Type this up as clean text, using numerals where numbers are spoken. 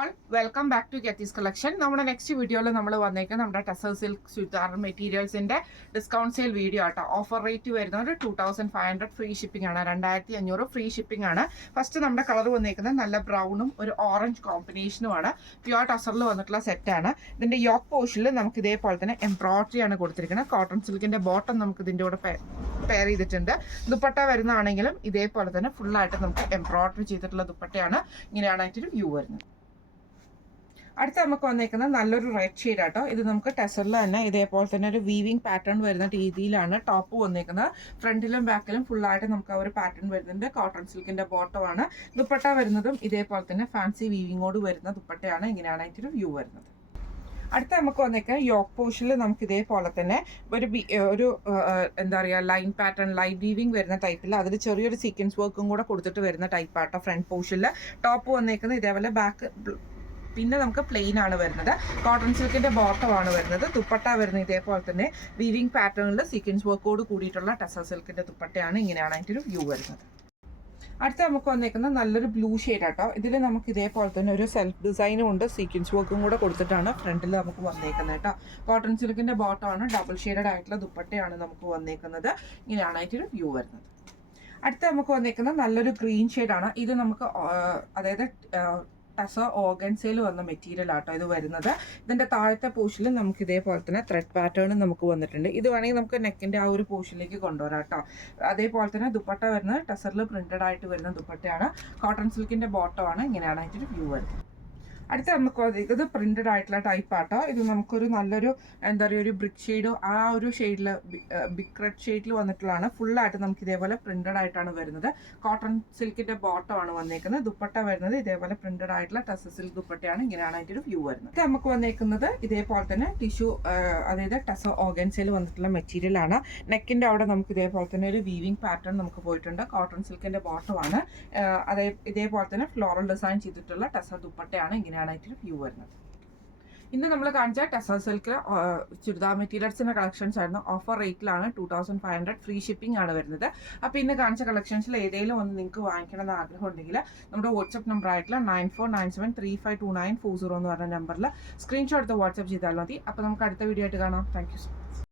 all, welcome back to Getty's collection. നമ്മുടെ next വീഡിയോയിൽ നമ്മൾ വന്നേക്കുന്നത് നമ്മുടെ ടെസർ സിൽക്ക് ചുരിദാർ മെറ്റീരിയൽസിന്റെ ഡിസ്കൗണ്ട് സെയിൽ വീഡിയോ ആട്ടോ. ഓഫർ റേറ്റ് വരുന്നത് 2500 ഫ്രീ ഷിപ്പിംഗ് ആണ്, 2500 ഫ്രീ ഷിപ്പിംഗ് ആണ്. ഫസ്റ്റ് നമ്മുടെ കളർ വന്നേക്കുന്നത് നല്ല ബ്രൗണും ഒരു ഓറഞ്ച് കോമ്പിനേഷനുമാണ്. പ്യുവർ ടസറിൽ വന്നിട്ടുള്ള സെറ്റാണ്. ഇതിന്റെ യോക്ക് പോർഷനിൽ നമുക്ക് ഇതേപോലെ തന്നെ എംബ്രോയിഡറി ആണ് കൊടുത്തിരിക്കുന്നത്. കോട്ടൺ സിൽക്കിന്റെ ബോട്ടം നമുക്ക് ഇതിന്റെ കൂടെ പെയർ ചെയ്തിട്ടുണ്ട്. ദുപ്പട്ട വരുന്നതാണെങ്കിലും ഇതേപോലെ തന്നെ ഫുള്ളായിട്ട് നമുക്ക് എംബ്രോയിഡറി ചെയ്തിട്ടുള്ള ദുപ്പട്ടയാണ്. ഇങ്ങനെയാണ് അതിൻ്റെ വ്യൂ വരുന്നത്. അടുത്ത നമുക്ക് വന്നേക്കുന്നത് നല്ലൊരു റെഡ് ഷെയ്ഡ് ആട്ടോ. ഇത് നമുക്ക് ടെസറിൽ തന്നെ ഇതേപോലെ തന്നെ ഒരു വീവിങ് പാറ്റേൺ വരുന്ന രീതിയിലാണ് ടോപ്പ് വന്നേക്കുന്നത്. ഫ്രണ്ടിലും ബാക്കിലും ഫുള്ളായിട്ട് നമുക്ക് ആ ഒരു പാറ്റേൺ വരുന്നുണ്ട്. കോട്ടൺ സിൽക്കിന്റെ ബോട്ടമാണ്. ദുപ്പട്ട വരുന്നതും ഇതേപോലെ തന്നെ ഫാൻസി വീവിങ്ങോട് വരുന്ന ദുപ്പട്ടയാണ്. ഇങ്ങനെയാണ് അതിൻ്റെ വ്യൂ വരുന്നത്. അടുത്ത നമുക്ക് വന്നേക്കാം യോക്ക് പോർഷനിൽ നമുക്ക് ഇതേപോലെ തന്നെ ഒരു എന്താ പറയുക ലൈൻ പാറ്റേൺ ലൈൻ വീവിങ് വരുന്ന ടൈപ്പിൽ അതിൽ ചെറിയൊരു സീക്വൻസ് വർക്കും കൂടെ കൊടുത്തിട്ട് വരുന്ന ടൈപ്പാട്ടോ. ഫ്രണ്ട് പോർഷനിൽ ടോപ്പ് വന്നേക്കുന്നത് ഇതേപോലെ ബാക്ക് പിന്നെ നമുക്ക് പ്ലെയിൻ ആണ് വരുന്നത്. കോട്ടൺ സിൽക്കിന്റെ ബോട്ടം ആണ് വരുന്നത്. ദുപ്പട്ട വരുന്നത് ഇതേപോലെ തന്നെ വീവിങ് പാറ്റേണിൽ സീക്വൻസ് വർക്കോട് കൂടിയിട്ടുള്ള ടെസർ സിൽക്കിന്റെ ദുപ്പട്ടയാണ്. ഇങ്ങനെയാണ് അതിൻ്റെ ഒരു വ്യൂ വരുന്നത്. അടുത്ത നമുക്ക് വന്നേക്കുന്നത് നല്ലൊരു ബ്ലൂ ഷെയ്ഡ് ആട്ടോ. ഇതിൽ നമുക്ക് ഇതേപോലെ തന്നെ ഒരു സെൽഫ് ഡിസൈനും ഉണ്ട്, സീക്വൻസ് വർക്കും കൂടെ കൊടുത്തിട്ടാണ് ഫ്രണ്ടിൽ നമുക്ക് വന്നേക്കുന്നത് കേട്ടോ. കോട്ടൺ സിൽക്കിന്റെ ബോട്ടമാണ്, ഡബിൾ ഷെയ്ഡഡ് ആയിട്ടുള്ള ദുപ്പട്ടയാണ് നമുക്ക് വന്നേക്കുന്നത്. ഇങ്ങനെയാണ് അതിൻ്റെ ഒരു വ്യൂ വരുന്നത്. അടുത്ത നമുക്ക് വന്നേക്കുന്നത് നല്ലൊരു ഗ്രീൻ ഷെയ്ഡാണ്. ഇത് നമുക്ക് അതായത് ടസർ ഓർഗൻസയിൽ വന്ന മെറ്റീരിയൽ ആട്ടോ ഇത് വരുന്നത്. ഇതിന്റെ താഴത്തെ പോർഷനിൽ നമുക്ക് ഇതേപോലെ തന്നെ ത്രെഡ് പാറ്റേൺ നമുക്ക് വന്നിട്ടുണ്ട്. ഇത് വേണമെങ്കിൽ നമുക്ക് നെക്കിന്റെ ആ ഒരു പോർഷനിലേക്ക് കൊണ്ടുവരാം കേട്ടോ. അതേപോലെ തന്നെ ദുപ്പട്ട വരുന്നത് ടസറിൽ പ്രിന്റഡ് ആയിട്ട് വരുന്ന ദുപ്പട്ടയാണ്. കോട്ടൺ സിൽക്കിന്റെ ബോട്ടമാണ്. ഇങ്ങനെയാണ് അതിൻ്റെ വ്യൂ വരുന്നത്. അടുത്ത നമുക്ക് ഇത് പ്രിന്റഡ് ആയിട്ടുള്ള ടൈപ്പ് ആട്ടോ. ഇത് നമുക്കൊരു നല്ലൊരു എന്താ പറയുക ഒരു ബ്രിക്ക് ഷെയ്ഡോ ആ ഒരു ഷെയ്ഡിൽ ബിഗ് റെഡ് ഷെയ്ഡിൽ വന്നിട്ടുള്ളതാണ്. ഫുള്ളായിട്ട് നമുക്ക് ഇതേപോലെ പ്രിന്റഡ് ആയിട്ടാണ് വരുന്നത്. കോട്ടൺ സിൽക്കിന്റെ ബോട്ടമാണ് വന്നേക്കുന്നത്. ദുപ്പട്ട വരുന്നത് ഇതേപോലെ പ്രിന്റഡ് ആയിട്ടുള്ള ടസർ സിൽക്ക് ദുപ്പട്ടയാണ്. ഇങ്ങനെയാണ് അതിൻ്റെ ഒരു വ്യൂ വരുന്നത്. ഇത് നമുക്ക് വന്നേക്കുന്നത് ഇതേപോലെ തന്നെ ടിഷ്യൂ അതായത് ടസർ ഓർഗൻസയിൽ വന്നിട്ടുള്ള മെറ്റീരിയൽ ആണ്. നെക്കിന്റെ അവിടെ നമുക്ക് ഇതേപോലെ തന്നെ ഒരു വീവിങ് പാറ്റേൺ നമുക്ക് പോയിട്ടുണ്ട്. കോട്ടൺ സിൽക്കിന്റെ ബോട്ടമാണ്. ഇതേപോലെ തന്നെ ഫ്ലോറൽ ഡിസൈൻ ചെയ്തിട്ടുള്ള ടസർ ദുപ്പട്ടയാണ്. ഇങ്ങനെയാണ് അതിൻ്റെ വ്യൂ വരുന്നത്. ഇന്ന് നമ്മൾ കാണിച്ച ടെസർ സിൽക്ക് ചുരിദാർ മെറ്റീരിയൽസിന്റെ കളക്ഷൻസ് ആയിരുന്നു. ഓഫർ റേറ്റിലാണ് 2500 ഫ്രീ ഷിപ്പിംഗ് ആണ് വരുന്നത്. അപ്പോൾ ഇന്ന് കാണിച്ച കളക്ഷൻസിൽ ഏതെങ്കിലും ഒന്ന് നിങ്ങൾക്ക് വാങ്ങിക്കണമെന്ന് ആഗ്രഹം ഉണ്ടെങ്കിൽ നമ്മുടെ വാട്സ്ആപ്പ് നമ്പർ ആയിട്ടുള്ള 9497352940 എന്ന് പറഞ്ഞ നമ്പറിൽ സ്ക്രീൻഷോട്ട് എടുത്ത് വാട്സ്ആപ്പ് ചെയ്താൽ മതി. അപ്പോൾ നമുക്ക് അടുത്ത വീഡിയോ ആയിട്ട് കാണാം. Thank you so much.